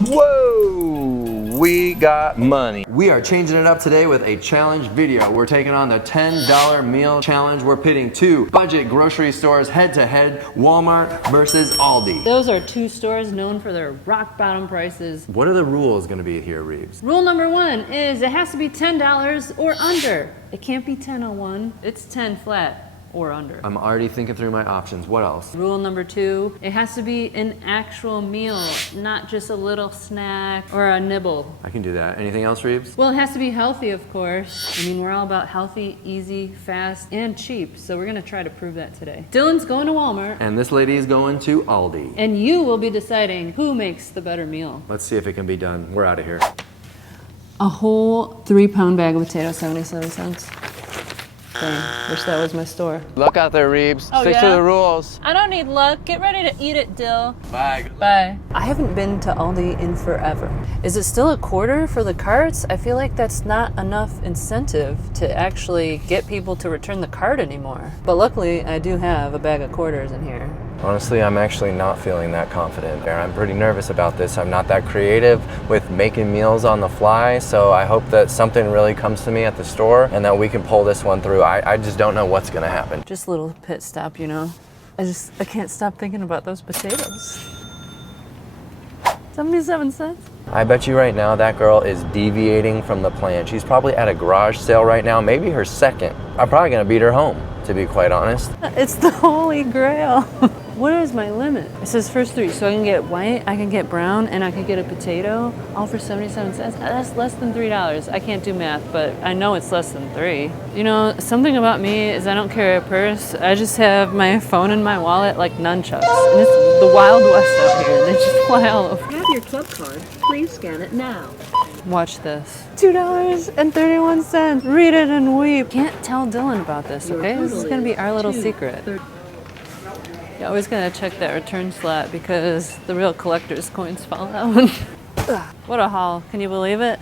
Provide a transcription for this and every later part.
Whoa, we got money. We are changing it up today with a challenge video. We're taking on the $10 meal challenge. We're pitting two budget grocery stores head to head, Walmart versus Aldi. Those are two stores known for their rock bottom prices. What are the rules gonna be here, Reeves? Rule number one is it has to be $10 or under. It can't be 10.01. It's 10 flat or under. I'm already thinking through my options. What else? Rule number two, it has to be an actual meal, not just a little snack or a nibble. I can do that. Anything else, Reeves? Well, it has to be healthy, of course. I mean, we're all about healthy, easy, fast, and cheap, so we're gonna try to prove that today. Dillon's going to Walmart. And this lady is going to Aldi. And you will be deciding who makes the better meal. Let's see if it can be done. We're out of here. A whole 3-pound bag of potatoes, 77 cents. Dang, wish that was my store. Luck out there, Reeves. Oh, Stick to the rules. I don't need luck. Get ready to eat it, Dill. Bye. Bye. I haven't been to Aldi in forever. Is it still a quarter for the carts? I feel like that's not enough incentive to actually get people to return the cart anymore. But luckily, I do have a bag of quarters in here. Honestly, I'm actually not feeling that confident. I'm pretty nervous about this. I'm not that creative with making meals on the fly, so I hope that something really comes to me at the store and that we can pull this one through. I just don't know what's gonna happen. Just a little pit stop, you know? I can't stop thinking about those potatoes. 77 cents. I bet you right now that girl is deviating from the plan. She's probably at a garage sale right now, maybe her second. I'm probably gonna beat her home, to be quite honest. It's the holy grail. What is my limit? It says first three, so I can get white, I can get brown, and I can get a potato, all for 77 cents. That's less than $3. I can't do math, but I know it's less than 3. You know, something about me is I don't carry a purse. I just have my phone and my wallet like nunchucks. And it's the Wild West out here. They just fly all over. Have your club card. Please scan it now. Watch this. $2.31. Read it and weep. Can't tell Dillon about this, okay? This is gonna be our little secret. You always gotta check that return slot because the real collector's coins fall out. What a haul, can you believe it?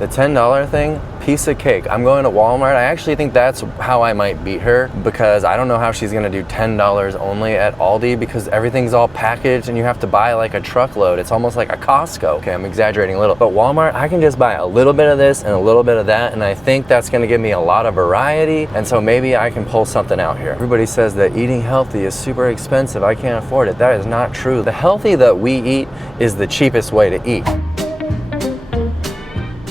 The $10 thing, piece of cake. I'm going to Walmart. I actually think that's how I might beat her because I don't know how she's gonna do $10 only at Aldi because everything's all packaged and you have to buy like a truckload. It's almost like a Costco. Okay, I'm exaggerating a little. But Walmart, I can just buy a little bit of this and a little bit of that, and I think that's gonna give me a lot of variety, and so maybe I can pull something out here. Everybody says that eating healthy is super expensive. I can't afford it. That is not true. The healthy that we eat is the cheapest way to eat.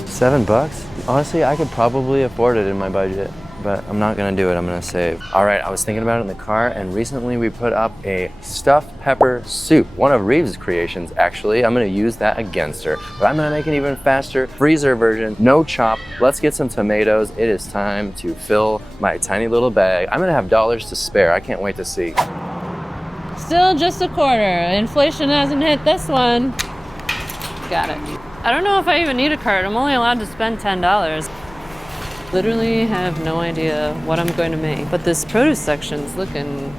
$7? Honestly, I could probably afford it in my budget, but I'm not gonna do it. I'm gonna save. All right, I was thinking about it in the car, and recently we put up a stuffed pepper soup, one of Reeves' creations, actually. I'm gonna use that against her, but I'm gonna make an even faster freezer version, no chop. Let's get some tomatoes. It is time to fill my tiny little bag. I'm gonna have dollars to spare. I can't wait to see. Still just a quarter. Inflation hasn't hit this one. Got it. I don't know if I even need a cart. I'm only allowed to spend $10. Literally have no idea what I'm going to make. But this produce section's looking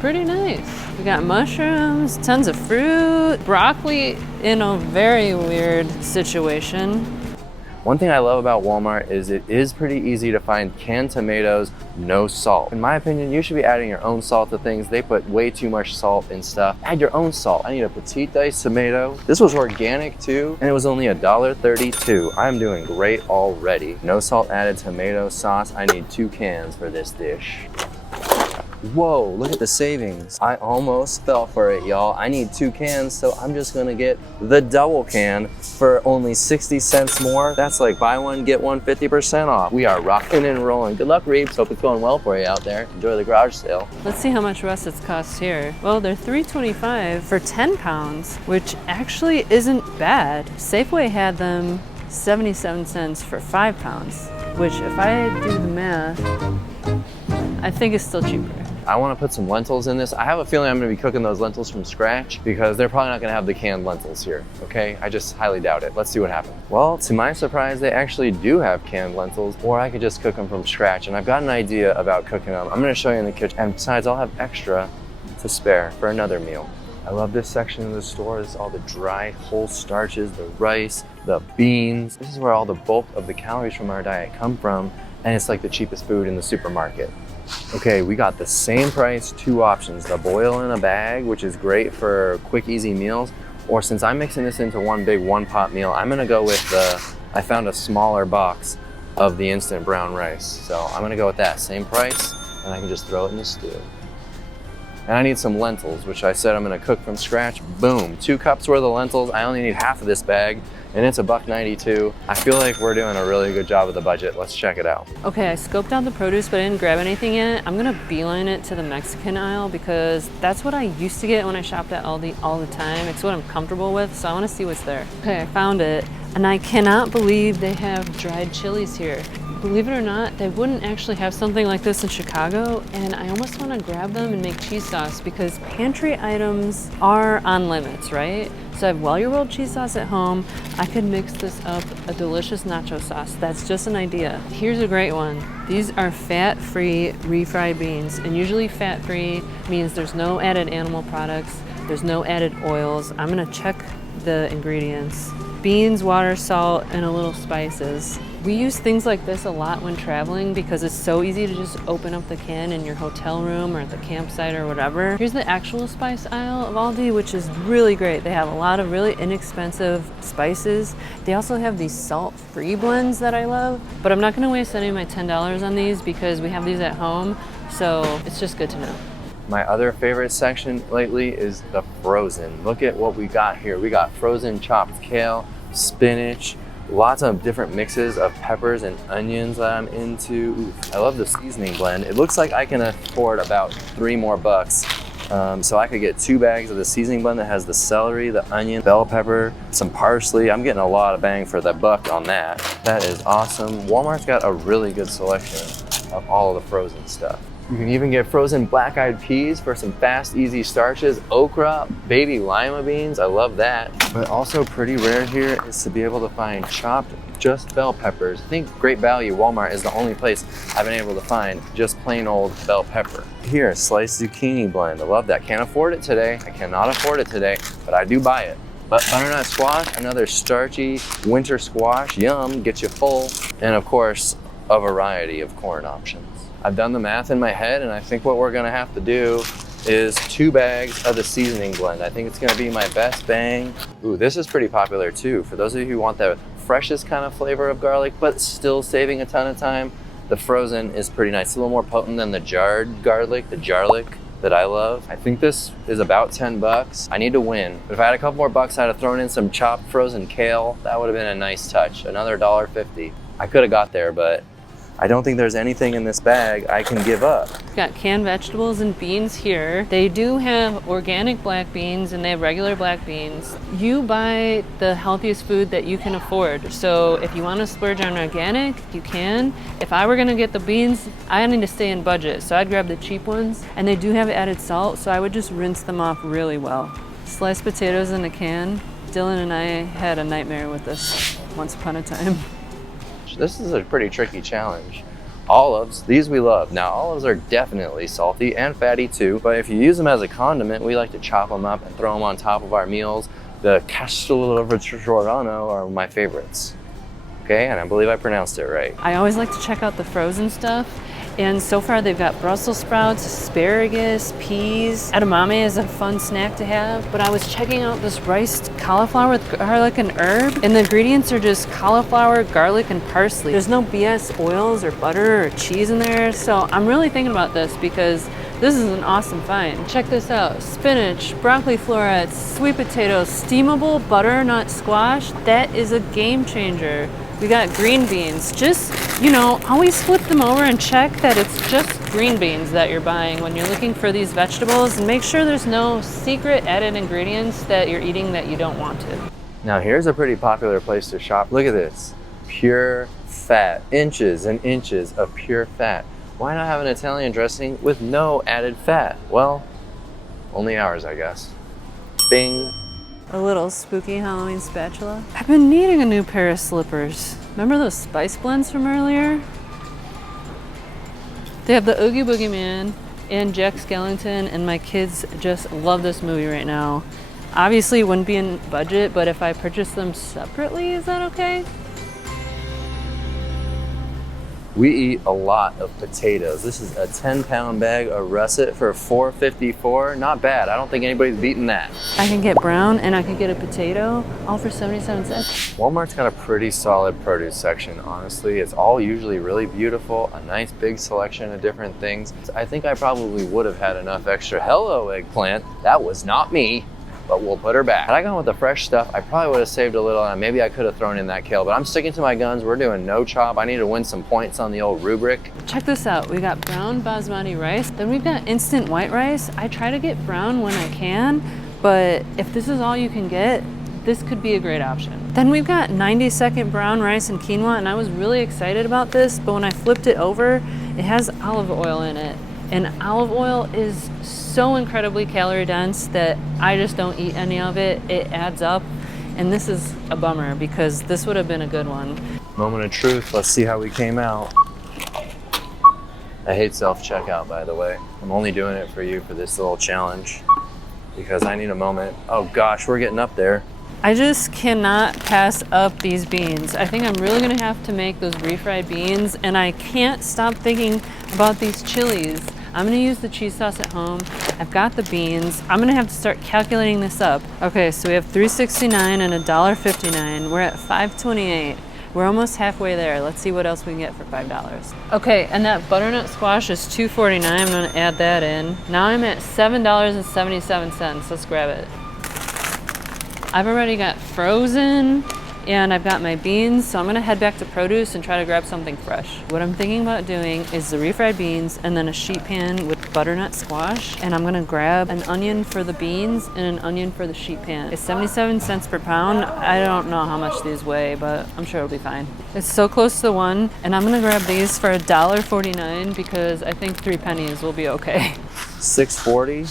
pretty nice. We got mushrooms, tons of fruit, broccoli in a very weird situation. One thing I love about Walmart is it is pretty easy to find canned tomatoes, no salt. In my opinion, you should be adding your own salt to things. They put way too much salt in stuff. Add your own salt. I need a petite diced tomato. This was organic too, and it was only $1.32. I'm doing great already. No salt added tomato sauce. I need 2 cans for this dish. Whoa, look at the savings. I almost fell for it, y'all. I need 2 cans, so I'm just gonna get the double can for only 60 cents more. That's like buy one, get one 50% off. We are rocking and rolling. Good luck, Reeves. Hope it's going well for you out there. Enjoy the garage sale. Let's see how much russets cost here. Well, they're $3.25 for 10 pounds, which actually isn't bad. Safeway had them 77 cents for 5 pounds, which if I do the math, I think it's still cheaper. I want to put some lentils in this. I have a feeling I'm going to be cooking those lentils from scratch because they're probably not going to have the canned lentils here, okay? I just highly doubt it. Let's see what happens. Well, to my surprise, they actually do have canned lentils, or I could just cook them from scratch, and I've got an idea about cooking them. I'm going to show you in the kitchen, and besides, I'll have extra to spare for another meal. I love this section of the store. This is all the dry whole starches, the rice, the beans. This is where all the bulk of the calories from our diet come from, and it's like the cheapest food in the supermarket. Okay, we got the same price, 2 options. The boil in a bag, which is great for quick, easy meals, Or since I'm mixing this into one big one-pot meal, I'm gonna go with I found a smaller box of the instant brown rice. So I'm gonna go with that, same price, and I can just throw it in the stew. And I need some lentils, which I said I'm gonna cook from scratch. Boom, 2 cups worth of lentils. I only need half of this bag, and it's $1.92. I feel like we're doing a really good job with the budget. Let's check it out. Okay, I scoped out the produce, but I didn't grab anything yet. I'm gonna beeline it to the Mexican aisle because that's what I used to get when I shopped at Aldi all the time. It's what I'm comfortable with, so I wanna see what's there. Okay, I found it, and I cannot believe they have dried chilies here. Believe it or not, they wouldn't actually have something like this in Chicago, and I almost want to grab them and make cheese sauce because pantry items are on limits, right? So I have well-your-rolled cheese sauce at home. I could mix this up a delicious nacho sauce. That's just an idea. Here's a great one. These are fat-free refried beans, and usually fat-free means there's no added animal products, there's no added oils. I'm gonna check the ingredients. Beans, water, salt, and a little spices. We use things like this a lot when traveling because it's so easy to just open up the can in your hotel room or at the campsite or whatever. Here's the actual spice aisle of Aldi, which is really great. They have a lot of really inexpensive spices. They also have these salt-free blends that I love, but I'm not gonna waste any of my $10 on these because we have these at home, so it's just good to know. My other favorite section lately is the frozen. Look at what we got here. We got frozen chopped kale, spinach, lots of different mixes of peppers and onions that I'm into. Ooh, I love the seasoning blend. It looks like I can afford about $3 more. So I could get 2 bags of the seasoning blend that has the celery, the onion, bell pepper, some parsley. I'm getting a lot of bang for the buck on that. That is awesome. Walmart's got a really good selection of all of the frozen stuff. You can even get frozen black-eyed peas for some fast, easy starches, okra, baby lima beans, I love that. But also pretty rare here is to be able to find chopped just bell peppers. I think Great Value Walmart is the only place I've been able to find just plain old bell pepper. Here, sliced zucchini blend, I love that. Can't afford it today, I cannot afford it today, but I do buy it. But butternut squash, another starchy winter squash, yum, gets you full. And of course, a variety of corn options. I've done the math in my head, and I think what we're gonna have to do is 2 bags of the seasoning blend. I think it's gonna be my best bang. Ooh, this is pretty popular too. For those of you who want the freshest kind of flavor of garlic, but still saving a ton of time, the frozen is pretty nice. It's a little more potent than the jarred garlic, the jarlic that I love. I think this is about $10. I need to win. But if I had a couple more bucks, I'd have thrown in some chopped frozen kale. That would have been a nice touch. Another $1.50. I could have got there, but I don't think there's anything in this bag I can give up. We've got canned vegetables and beans here. They do have organic black beans and they have regular black beans. You buy the healthiest food that you can afford. So if you want to splurge on organic, you can. If I were gonna get the beans, I need to stay in budget. So I'd grab the cheap ones, and they do have added salt, so I would just rinse them off really well. Sliced potatoes in a can. Dillon and I had a nightmare with this once upon a time. This is a pretty tricky challenge. Olives, these we love. Now olives are definitely salty and fatty too, but if you use them as a condiment, we like to chop them up and throw them on top of our meals. The castellano are my favorites. Okay, and I believe I pronounced it right. I always like to check out the frozen stuff. And so far they've got Brussels sprouts, asparagus, peas. Edamame is a fun snack to have. But I was checking out this riced cauliflower with garlic and herb, and the ingredients are just cauliflower, garlic, and parsley. There's no BS oils or butter or cheese in there. So I'm really thinking about this because this is an awesome find. Check this out. Spinach, broccoli florets, sweet potatoes, steamable butternut squash. That is a game changer. We got green beans. Just, always flip them over and check that it's just green beans that you're buying when you're looking for these vegetables, and make sure there's no secret added ingredients that you're eating that you don't want to. Now here's a pretty popular place to shop. Look at this, pure fat, inches and inches of pure fat. Why not have an Italian dressing with no added fat? Well, only ours, I guess. Bing. A little spooky Halloween spatula. I've been needing a new pair of slippers. Remember those spice blends from earlier? They have the Oogie Boogie Man and Jack Skellington, and my kids just love this movie right now. Obviously it wouldn't be in budget, but if I purchase them separately, is that okay? We eat a lot of potatoes. This is a 10-pound bag of russet for $4.54. Not bad. I don't think anybody's beating that. I can get brown and I can get a potato, all for 77 cents. Walmart's got a pretty solid produce section, honestly. It's all usually really beautiful, a nice big selection of different things. I think I probably would have had enough extra. Hello, eggplant. That was not me, but we'll put her back. Had I gone with the fresh stuff, I probably would have saved a little, and maybe I could have thrown in that kale, but I'm sticking to my guns. We're doing no chop. I need to win some points on the old rubric. Check this out. We got brown basmati rice, then we've got instant white rice. I try to get brown when I can, but if this is all you can get, this could be a great option. Then we've got 90-second brown rice and quinoa, and I was really excited about this, but when I flipped it over, it has olive oil in it. And olive oil is so incredibly calorie dense that I just don't eat any of it. It adds up. And this is a bummer because this would have been a good one. Moment of truth. Let's see how we came out. I hate self-checkout, by the way. I'm only doing it for you for this little challenge because I need a moment. Oh gosh, we're getting up there. I just cannot pass up these beans. I think I'm really gonna have to make those refried beans, and I can't stop thinking about these chilies. I'm gonna use the cheese sauce at home. I've got the beans. I'm gonna have to start calculating this up. Okay, so we have $3.69 and $1.59. We're at $5.28. We're almost halfway there. Let's see what else we can get for $5. Okay, and that butternut squash is $2.49. I'm gonna add that in. Now I'm at $7.77. Let's grab it. I've already got frozen and I've got my beans, so I'm gonna head back to produce and try to grab something fresh. What I'm thinking about doing is the refried beans and then a sheet pan with butternut squash, and I'm gonna grab an onion for the beans and an onion for the sheet pan. It's 77 cents per pound. I don't know how much these weigh, but I'm sure it'll be fine. It's so close to the one, and I'm gonna grab these for $1.49 because I think 3 pennies will be okay. $6.40.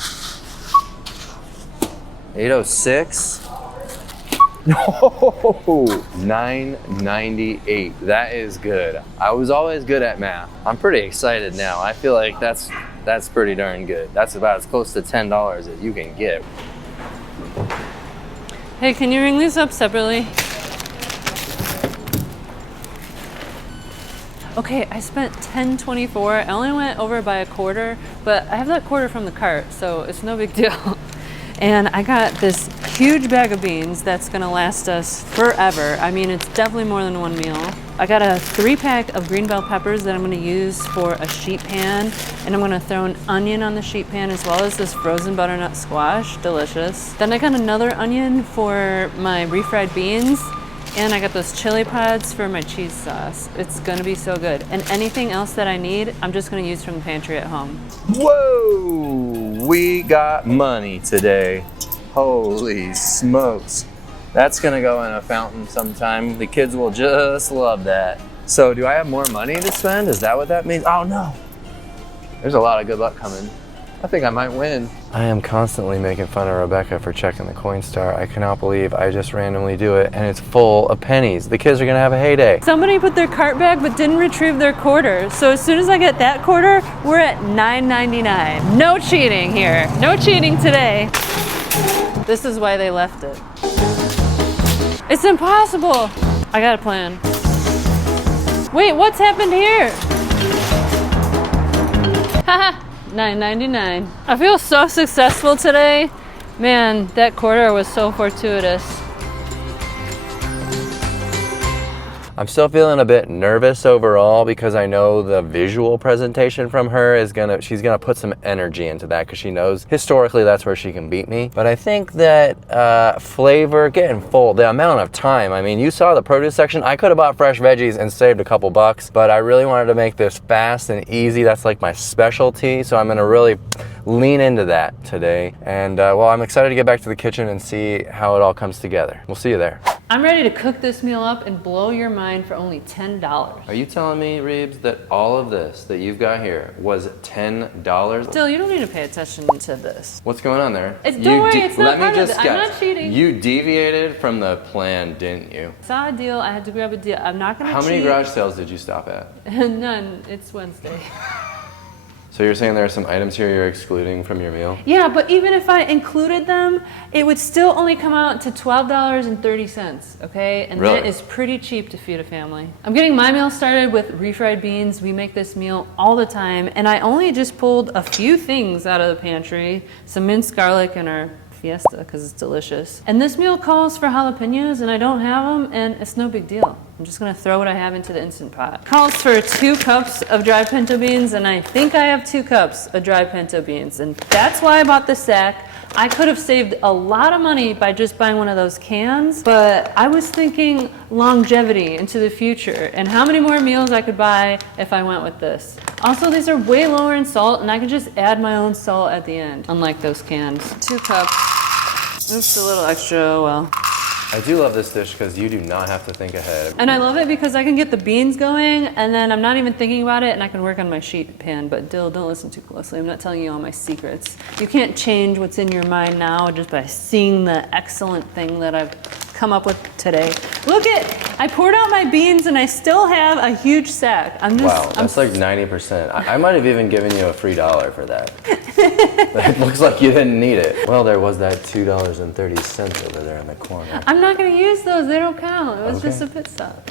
$8.06. No, $9.98. That is good. I was always good at math. I'm pretty excited now. I feel like that's pretty darn good. That's about as close to $10 as you can get. Hey, can you ring these up separately? Okay, I spent $10.24. I only went over by a quarter, but I have that quarter from the cart, so it's no big deal. And I got this huge bag of beans that's gonna last us forever. I mean, it's definitely more than one meal. I got a 3-pack of green bell peppers that I'm gonna use for a sheet pan, and I'm gonna throw an onion on the sheet pan as well as this frozen butternut squash, delicious. Then I got another onion for my refried beans, and I got those chili pods for my cheese sauce. It's gonna be so good. And anything else that I need, I'm just gonna use from the pantry at home. Whoa, we got money today. Holy smokes. That's gonna go in a fountain sometime. The kids will just love that. So do I have more money to spend? Is that what that means? Oh no. There's a lot of good luck coming. I think I might win. I am constantly making fun of Rebecca for checking the Coinstar. I cannot believe I just randomly do it and it's full of pennies. The kids are gonna have a heyday. Somebody put their cart back but didn't retrieve their quarter. So as soon as I get that quarter, we're at $9.99. No cheating here. No cheating today. This is why they left it. It's impossible. I got a plan. Wait, what's happened here? Haha. $9.99. I feel so successful today. Man, that quarter was so fortuitous. I'm still feeling a bit nervous overall because I know the visual presentation from her is she's gonna put some energy into that because she knows historically that's where she can beat me. But I think that flavor, getting full, the amount of time, I mean, you saw the produce section. I could have bought fresh veggies and saved a couple bucks, but I really wanted to make this fast and easy. That's like my specialty, so I'm gonna really lean into that today. And well, I'm excited to get back to the kitchen and see how it all comes together. We'll see you there. I'm ready to cook this meal up and blow your mind for only $10. Are you telling me, Reeves, that all of this that you've got here was $10? Still, you don't need to pay attention to this. What's going on there? Don't worry, it's not part of it. I'm not cheating. You deviated from the plan, didn't you? Saw a deal, I had to grab a deal. I'm not gonna cheat. How many garage sales did you stop at? None, it's Wednesday. So you're saying there are some items here you're excluding from your meal? Yeah, but even if I included them, it would still only come out to $12.30, okay? And Really? that is pretty cheap to feed a family. I'm getting my meal started with refried beans. We make this meal all the time, and I only just pulled a few things out of the pantry, some minced garlic and our Fiesta because it's delicious. And this meal calls for jalapenos and I don't have them, and it's no big deal. I'm just gonna throw what I have into the Instant Pot. Calls for 2 cups of dried pinto beans, and I think I have 2 cups of dried pinto beans, and that's why I bought the sack. I could have saved a lot of money by just buying one of those cans, but I was thinking longevity into the future and how many more meals I could buy if I went with this. Also, these are way lower in salt, and I can just add my own salt at the end, unlike those cans. 2 cups. Oops, a little extra, well. I do love this dish because you do not have to think ahead. And I love it because I can get the beans going, and then I'm not even thinking about it, and I can work on my sheet pan. But Dill, don't listen too closely. I'm not telling you all my secrets. You can't change what's in your mind now just by seeing the excellent thing that I've come up with today. Look I poured out my beans, and I still have a huge sack. Wow, that's like 90%. I might have even given you a free $1 for that. It looks like you didn't need it. Well, there was that $2.30 over there in the corner. I'm not going to use those. They don't count. It was just a pit stop.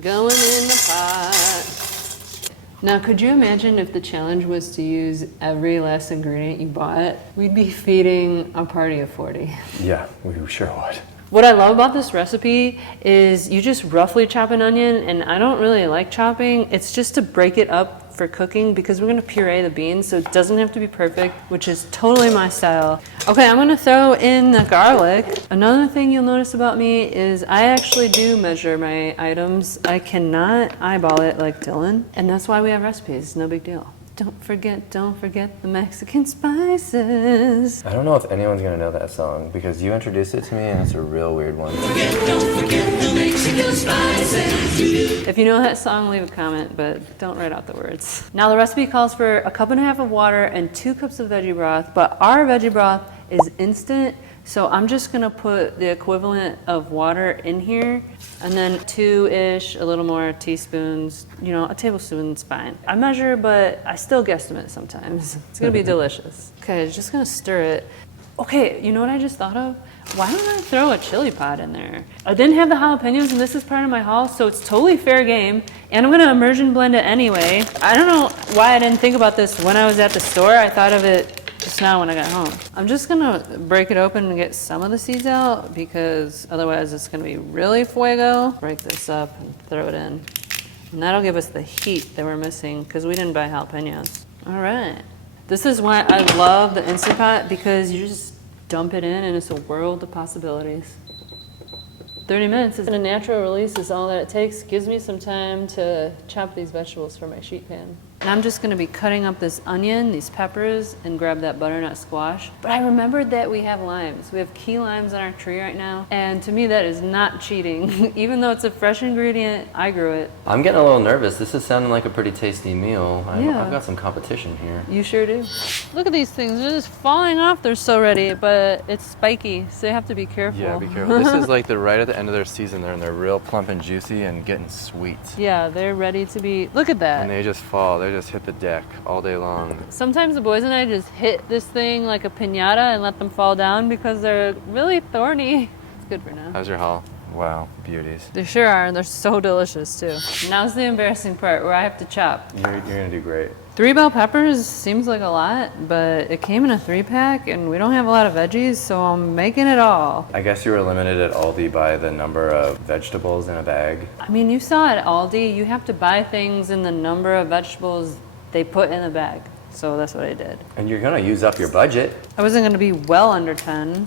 Going in the pot. Now, could you imagine if the challenge was to use every last ingredient you bought? We'd be feeding a party of 40. Yeah, we sure would. What I love about this recipe is you just roughly chop an onion, and I don't really like chopping. It's just to break it up for cooking because we're gonna puree the beans, so it doesn't have to be perfect, which is totally my style. Okay, I'm gonna throw in the garlic. Another thing you'll notice about me is I actually do measure my items. I cannot eyeball it like Dillon, and that's why we have recipes, no big deal. Don't forget the Mexican spices. I don't know if anyone's gonna know that song because you introduced it to me and it's a real weird one. Don't forget the Mexican spices. If you know that song, leave a comment, but don't write out the words. Now the recipe calls for 1.5 cups of water and 2 cups of veggie broth, but our veggie broth is instant, so I'm just gonna put the equivalent of water in here, and then 2-ish, a little more teaspoons, a tablespoon's fine. I measure, but I still guesstimate sometimes. It's gonna be delicious. Okay, just gonna stir it. Okay, you know what I just thought of? Why don't I throw a chili pod in there? I didn't have the jalapenos, and this is part of my haul, so it's totally fair game, and I'm gonna immersion blend it anyway. I don't know why I didn't think about this when I was at the store. I thought of it just now when I got home. I'm just gonna break it open and get some of the seeds out because otherwise it's gonna be really fuego. Break this up and throw it in. And that'll give us the heat that we're missing because we didn't buy jalapenos. All right. This is why I love the Instant Pot because you just dump it in and it's a world of possibilities. 30 minutes is a natural release is all that it takes. Gives me some time to chop these vegetables for my sheet pan. And I'm just gonna be cutting up this onion, these peppers, and grab that butternut squash. But I remembered that we have limes. We have key limes on our tree right now. And to me, that is not cheating. Even though it's a fresh ingredient, I grew it. I'm getting a little nervous. This is sounding like a pretty tasty meal. Yeah. I've got some competition here. You sure do. Look at these things. They're just falling off. They're so ready, but it's spiky, so you have to be careful. Yeah, be careful. This is like right at the end of their season there, and they're real plump and juicy and getting sweet. Yeah, they're ready to be. Look at that. And they just fall. They just hit the deck all day long. Sometimes the boys and I just hit this thing like a piñata and let them fall down because they're really thorny. It's good for now. How's your haul? Wow, beauties. They sure are, and they're so delicious too. Now's the embarrassing part where I have to chop. You're gonna do great. 3 bell peppers seems like a lot, but it came in a 3-pack and we don't have a lot of veggies, so I'm making it all. I guess you were limited at Aldi by the number of vegetables in a bag. I mean, you saw at Aldi, you have to buy things in the number of vegetables they put in the bag. So that's what I did. And you're gonna use up your budget. I wasn't gonna be well under 10,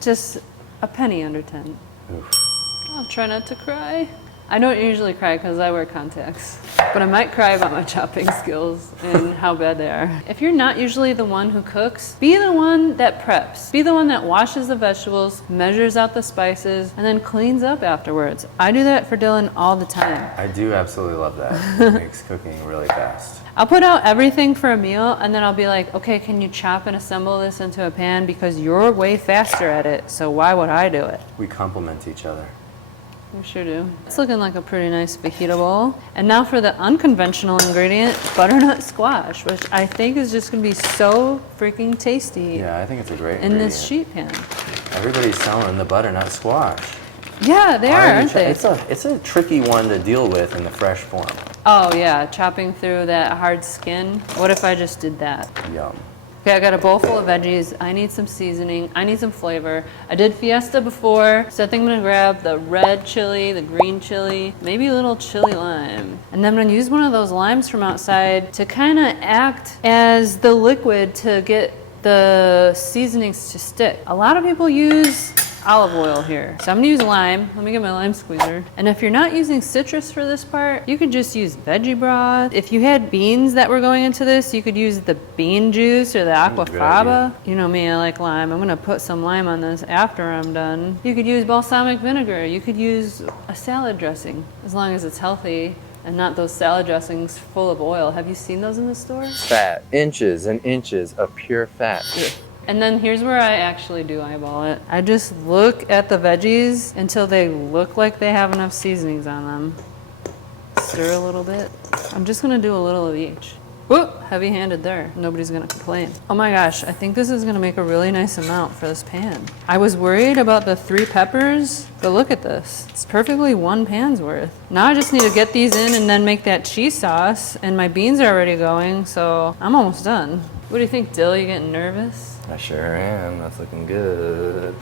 just a penny under 10. Oof. I'll try not to cry. I don't usually cry because I wear contacts, but I might cry about my chopping skills and how bad they are. If you're not usually the one who cooks, be the one that preps. Be the one that washes the vegetables, measures out the spices, and then cleans up afterwards. I do that for Dillon all the time. I do absolutely love that. It makes cooking really fast. I'll put out everything for a meal and then I'll be like, okay, can you chop and assemble this into a pan because you're way faster at it, so why would I do it? We complement each other. We sure do. It's looking like a pretty nice fajita bowl. And now for the unconventional ingredient, butternut squash, which I think is just gonna be so freaking tasty Yeah, I think it's a great in ingredient. this sheet pan. Everybody's selling the butternut squash. Yeah, they are, aren't they? It's a tricky one to deal with in the fresh form. Oh yeah, chopping through that hard skin. What if I just did that? Yum. Okay, I got a bowl full of veggies. I need some seasoning. I need some flavor. I did Fiesta before, so I think I'm gonna grab the red chili, the green chili, maybe a little chili lime. And then I'm gonna use one of those limes from outside to kind of act as the liquid to get the seasonings to stick. A lot of people use olive oil here. So I'm gonna use lime. Let me get my lime squeezer. And if you're not using citrus for this part, you could just use veggie broth. If you had beans that were going into this, you could use the bean juice or the aquafaba. You know me, I like lime. I'm gonna put some lime on this after I'm done. You could use balsamic vinegar. You could use a salad dressing, as long as it's healthy and not those salad dressings full of oil. Have you seen those in the store? Fat, inches and inches of pure fat. And then here's where I actually do eyeball it. I just look at the veggies until they look like they have enough seasonings on them. Stir a little bit. I'm just gonna do a little of each. Whoop, heavy-handed there. Nobody's gonna complain. Oh my gosh, I think this is gonna make a really nice amount for this pan. I was worried about the 3 peppers, but look at this. It's perfectly 1 pan's worth. Now I just need to get these in and then make that cheese sauce, and my beans are already going, so I'm almost done. What do you think, Dill? You getting nervous? I sure am. That's looking good.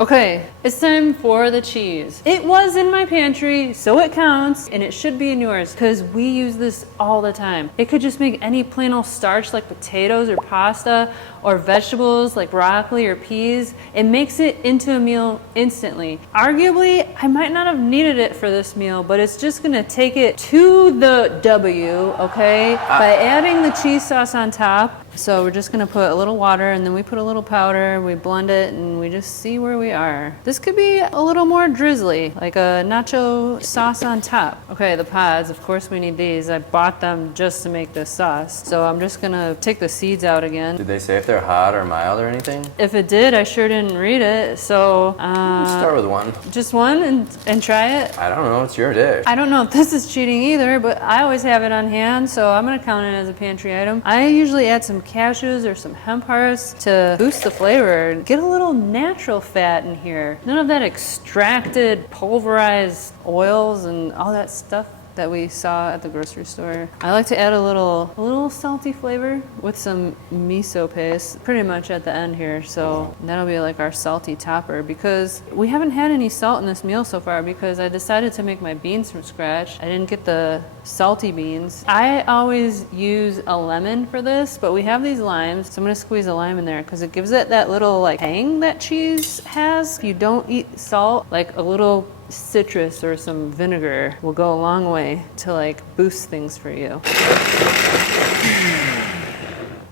Okay, it's time for the cheese. It was in my pantry, so it counts, and it should be in yours, because we use this all the time. It could just make any plain old starch like potatoes or pasta, or vegetables like broccoli or peas. It makes it into a meal instantly. Arguably, I might not have needed it for this meal, but it's just gonna take it to the W, okay? By adding the cheese sauce on top. So we're just gonna put a little water, and then we put a little powder, we blend it, and we just see where we are. This could be a little more drizzly, like a nacho sauce on top. Okay, the pods, of course we need these. I bought them just to make this sauce. So I'm just gonna take the seeds out again. Did they say if they're hot or mild or anything? If it did, I sure didn't read it. So Start with one. just one and try it. I don't know, it's your dish. I don't know if this is cheating either, but I always have it on hand, so I'm gonna count it as a pantry item. I usually add some cashews or some hemp hearts to boost the flavor. Get a little natural fat in here. None of that extracted, pulverized oils and all that stuff that we saw at the grocery store. I like to add a little salty flavor with some miso paste pretty much at the end here. So that'll be like our salty topper, because we haven't had any salt in this meal so far because I decided to make my beans from scratch. I didn't get the salty beans. I always use a lemon for this, but we have these limes, so I'm gonna squeeze a lime in there because it gives it that little like tang that cheese has. If you don't eat salt, like a little citrus or some vinegar will go a long way to like boost things for you.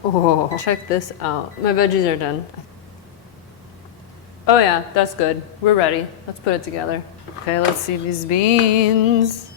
Oh, check this out. My veggies are done. Oh yeah, that's good. We're ready. Let's put it together. Okay, let's see these beans.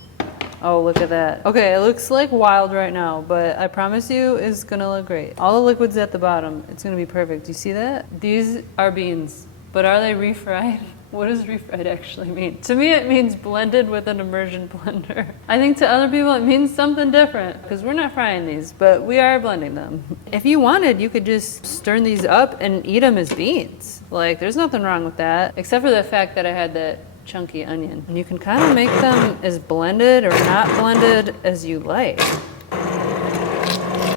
Oh, look at that. Okay, it looks like wild right now, but I promise you it's gonna look great. All the liquid's at the bottom. It's gonna be perfect. You see that? These are beans, but are they refried? What does refried actually mean? To me, it means blended with an immersion blender. I think to other people, it means something different because we're not frying these, but we are blending them. If you wanted, you could just stir these up and eat them as beans. Like, there's nothing wrong with that, except for the fact that I had that chunky onion. And you can kind of make them as blended or not blended as you like.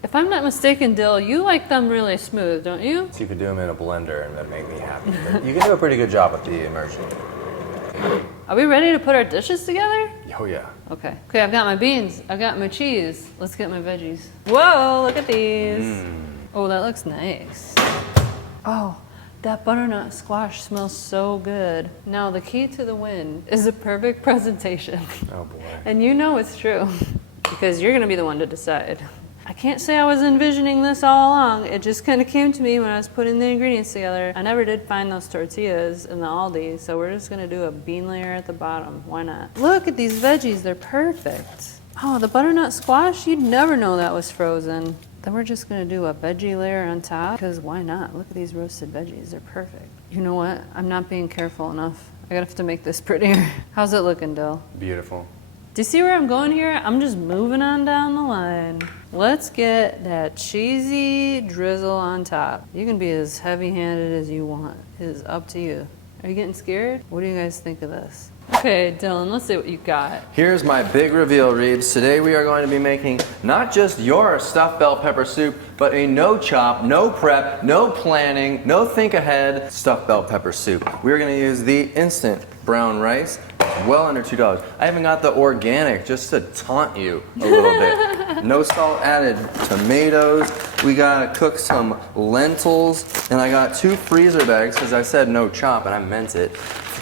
If I'm not mistaken, Dill, you like them really smooth, don't you? So you could do them in a blender and that'd make me happy. But you can do a pretty good job with the immersion. Are we ready to put our dishes together? Oh yeah. Okay. Okay, I've got my beans. I've got my cheese. Let's get my veggies. Whoa, look at these. Oh, that looks nice. Oh, that butternut squash smells so good. Now, the key to the win is a perfect presentation. Oh boy. And you know it's true because you're gonna be the one to decide. I can't say I was envisioning this all along. It just kind of came to me when I was putting the ingredients together. I never did find those tortillas in the Aldi, so we're just gonna do a bean layer at the bottom. Why not? Look at these veggies, they're perfect. Oh, the butternut squash, you'd never know that was frozen. Then we're just gonna do a veggie layer on top, because why not? Look at these roasted veggies, they're perfect. You know what? I'm not being careful enough. I gotta have to make this prettier. How's it looking, Dill? Beautiful. Do you see where I'm going here? I'm just moving on down the line. Let's get that cheesy drizzle on top. You can be as heavy-handed as you want. It is up to you. Are you getting scared? What do you guys think of this? Okay, Dylan, let's see what you got. Here's my big reveal, Reeves. Today we are going to be making not just your stuffed bell pepper soup, but a no chop, no prep, no planning, no think ahead stuffed bell pepper soup. We're going to use the instant brown rice, well under $2. I even got the organic just to taunt you a little bit. No salt added tomatoes. We gotta cook some lentils, and I got 2 freezer bags because I said no chop and I meant it.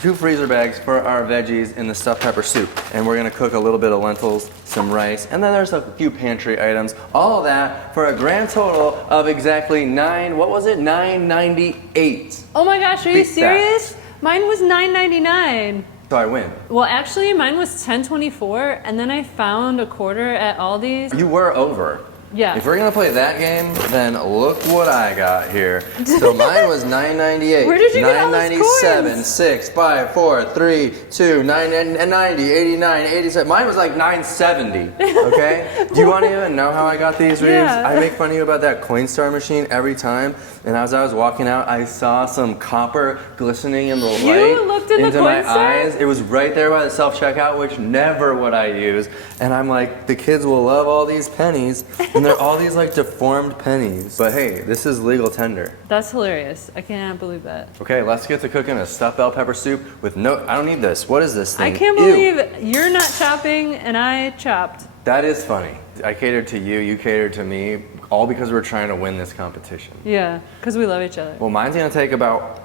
2 freezer bags for our veggies in the stuffed pepper soup. And we're gonna cook a little bit of lentils, some rice, and then there's a few pantry items. All of that for a grand total of exactly $9.98. Oh my gosh, are you Beat serious? that. Mine was $9.99. So I win. Well, actually, mine was $10.24, and then I found a quarter at Aldi's. You were over. Yeah. If we're gonna play that game, then look what I got here. So mine was $9.98. Where did you get all those $9.97, coins? 6, 5, 4, 3, 2, 9.90, 89, 87. Mine was like $9.70. Okay? Do you want to even know how I got these, Reeves? Yeah. I make fun of you about that Coinstar machine every time. And as I was walking out, I saw some copper glistening in the light looked in the into my Coinstar? eyes. It was right there by the self-checkout, which never would I use. And I'm like, the kids will love all these pennies. And they're all these like deformed pennies. But hey, this is legal tender. That's hilarious. I cannot believe that. Okay, let's get to cooking a stuffed bell pepper soup with no, I don't need this. What is this thing? I can't Ew. believe you're not chopping and I chopped. That is funny. I catered to you, you catered to me, all because we're trying to win this competition. Yeah, because we love each other. Well, mine's gonna take about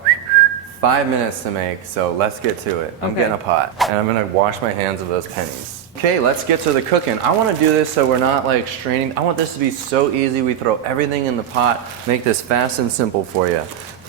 5 minutes to make, so let's get to it. I'm Okay. getting a pot, and I'm gonna wash my hands of those pennies. Okay, let's get to the cooking. I wanna do this so we're not like straining. I want this to be so easy. We throw everything in the pot, make this fast and simple for you.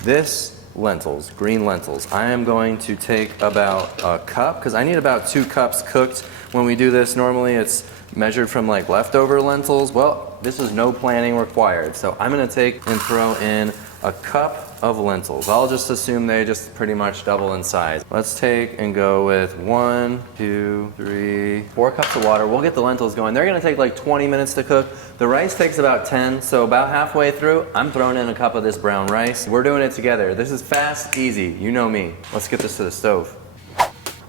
This lentils, green lentils, I am going to take about a cup, because I need about 2 cups cooked. When we do this, normally it's measured from like leftover lentils. Well, this is no planning required. So I'm gonna take and throw in a cup of lentils. I'll just assume they just pretty much double in size. Let's take and go with 1, 2, 3, 4 cups of water. We'll get the lentils going. They're gonna take like 20 minutes to cook. The rice takes about 10, so about halfway through, I'm throwing in a cup of this brown rice. We're doing it together. This is fast, easy, you know me. Let's get this to the stove.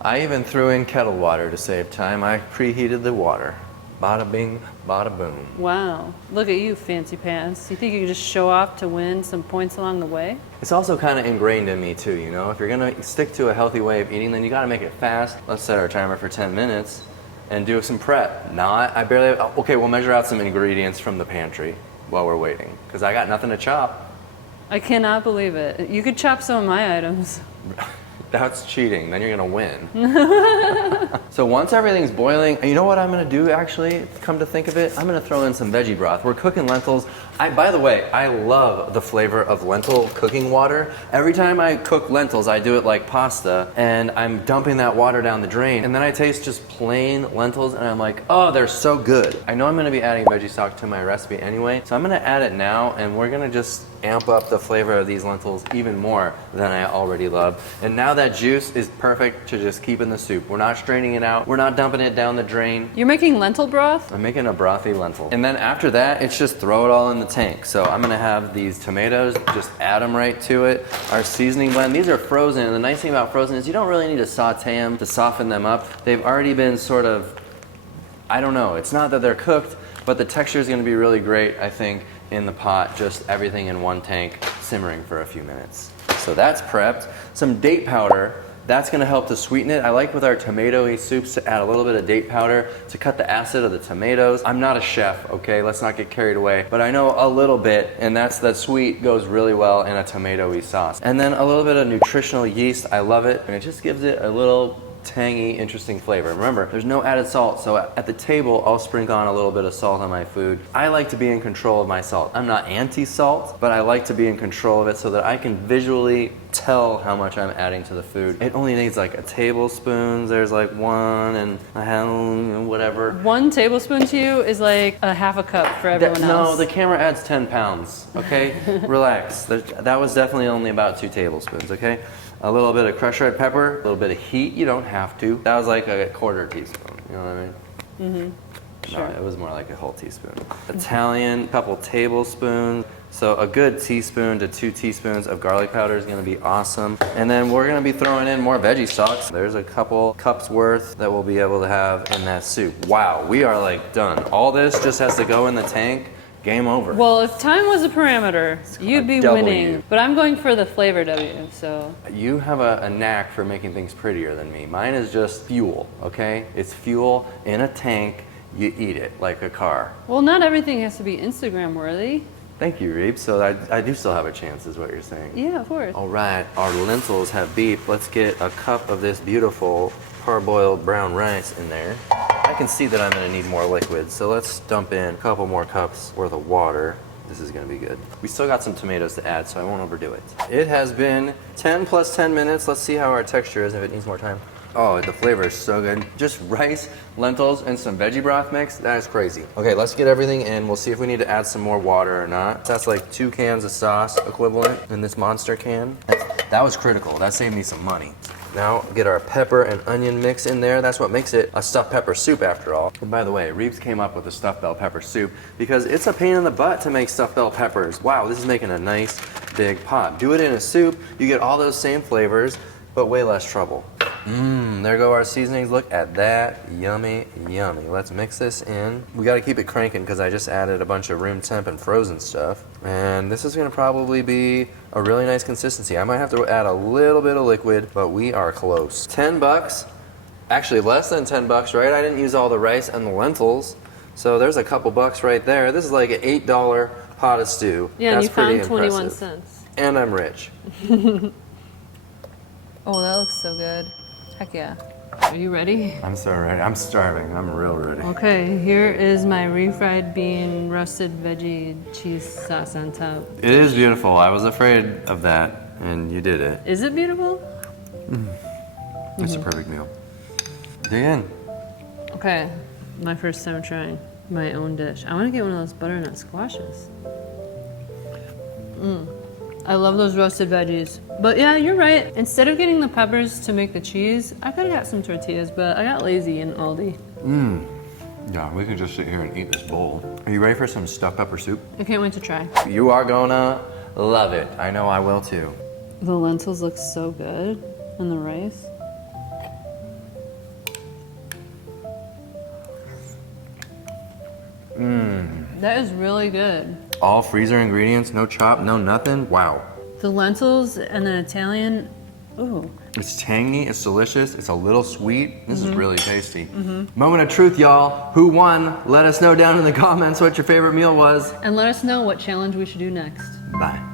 I even threw in kettle water to save time. I preheated the water. Bada bing, bada boom. Wow. Look at you, fancy pants. You think you can just show off to win some points along the way? It's also kind of ingrained in me too, you know? If you're gonna stick to a healthy way of eating, then you gotta make it fast. Let's set our timer for 10 minutes and do some prep. Okay, we'll measure out some ingredients from the pantry while we're waiting, because I got nothing to chop. I cannot believe it. You could chop some of my items. That's cheating, then you're gonna win. So once everything's boiling, you know what I'm gonna do actually, come to think of it? I'm gonna throw in some veggie broth. We're cooking lentils. By the way, I love the flavor of lentil cooking water. Every time I cook lentils, I do it like pasta, and I'm dumping that water down the drain, and then I taste just plain lentils, and I'm like, oh, they're so good. I know I'm gonna be adding veggie stock to my recipe anyway, so I'm gonna add it now, and we're gonna just amp up the flavor of these lentils even more than I already love. And now that juice is perfect to just keep in the soup. We're not straining it out. We're not dumping it down the drain. You're making lentil broth? I'm making a brothy lentil. And then after that, it's just throw it all in the tank. So I'm gonna have these tomatoes, just add them right to it. Our seasoning blend, these are frozen. And the nice thing about frozen is you don't really need to saute them to soften them up. They've already been sort of, I don't know, it's not that they're cooked, but the texture is gonna be really great, I think, in the pot, just everything in one tank, simmering for a few minutes. So that's prepped. Some date powder, that's gonna help to sweeten it. I like with our tomato-y soups to add a little bit of date powder to cut the acid of the tomatoes. I'm not a chef, okay? Let's not get carried away. But I know a little bit, and that sweet goes really well in a tomato-y sauce. And then a little bit of nutritional yeast, I love it, and it just gives it a little tangy, interesting flavor. Remember, there's no added salt, so at the table, I'll sprinkle on a little bit of salt on my food. I like to be in control of my salt. I'm not anti-salt, but I like to be in control of it so that I can visually tell how much I'm adding to the food. It only needs like a tablespoon. There's like one and a half, whatever. 1 tablespoon to you is like a half a cup for everyone No, else. the camera adds 10 pounds, okay? Relax. That was definitely only about 2 tablespoons, okay? A little bit of crushed red pepper, a little bit of heat, you don't have to. That was like a 1/4 teaspoon, you know what I mean? Mm-hmm. Sure. No, it was more like a whole teaspoon. Italian, couple tablespoons. So a good teaspoon to 2 teaspoons of garlic powder is gonna be awesome. And then we're gonna be throwing in more veggie stalks. There's a couple cups worth that we'll be able to have in that soup. Wow, we are like done. All this just has to go in the tank. Game over. Well, if time was a parameter, you'd be double winning. you. But I'm going for the flavor W, so. You have a knack for making things prettier than me. Mine is just fuel, okay? It's fuel in a tank. You eat it like a car. Well, not everything has to be Instagram worthy. Thank you, Reeves. So I do still have a chance, is what you're saying. Yeah, of course. All right, our lentils have beeped. Let's get a cup of this beautiful parboiled brown rice in there. I can see that I'm gonna need more liquid, so let's dump in a couple more cups worth of water. This is gonna be good. We still got some tomatoes to add, so I won't overdo it. It has been 10 plus 10 minutes. Let's see how our texture is, if it needs more time. Oh, the flavor is so good. Just rice, lentils, and some veggie broth mix. That is crazy. Okay, let's get everything in. We'll see if we need to add some more water or not. That's like 2 cans of sauce equivalent in this monster can. That was critical. That saved me some money. Now get our pepper and onion mix in there. That's what makes it a stuffed pepper soup after all. And by the way, Reeves came up with the stuffed bell pepper soup because it's a pain in the butt to make stuffed bell peppers. Wow, this is making a nice big pot. Do it in a soup, you get all those same flavors, but way less trouble. There go our seasonings. Look at that. Yummy, yummy. Let's mix this in. We gotta keep it cranking because I just added a bunch of room temp and frozen stuff. And this is gonna probably be a really nice consistency. I might have to add a little bit of liquid, but we are close. 10 bucks, actually less than 10 bucks, right? I didn't use all the rice and the lentils. So there's a couple bucks right there. This is like an $8 pot of stew. Yeah, That's and you found pretty 21 impressive. cents. And I'm rich. Oh, that looks so good. Heck yeah. Are you ready? I'm so ready. I'm starving. I'm real ready. Okay, here is my refried bean roasted veggie cheese sauce on top. It is beautiful. I was afraid of that, and you did it. Is it beautiful? It's a perfect meal. Dig in. Okay, my first time trying my own dish. I want to get one of those butternut squashes. I love those roasted veggies. But yeah, you're right. Instead of getting the peppers to make the cheese, I could have got some tortillas, but I got lazy in Aldi. Yeah, we can just sit here and eat this bowl. Are you ready for some stuffed pepper soup? I can't wait to try. You are gonna love it. I know I will too. The lentils look so good, and the rice. That is really good. All freezer ingredients, no chop, no nothing. Wow. The lentils and the Italian, ooh. It's tangy, it's delicious, it's a little sweet. This is really tasty. Moment of truth, y'all. Who won? Let us know down in the comments what your favorite meal was. And let us know what challenge we should do next. Bye.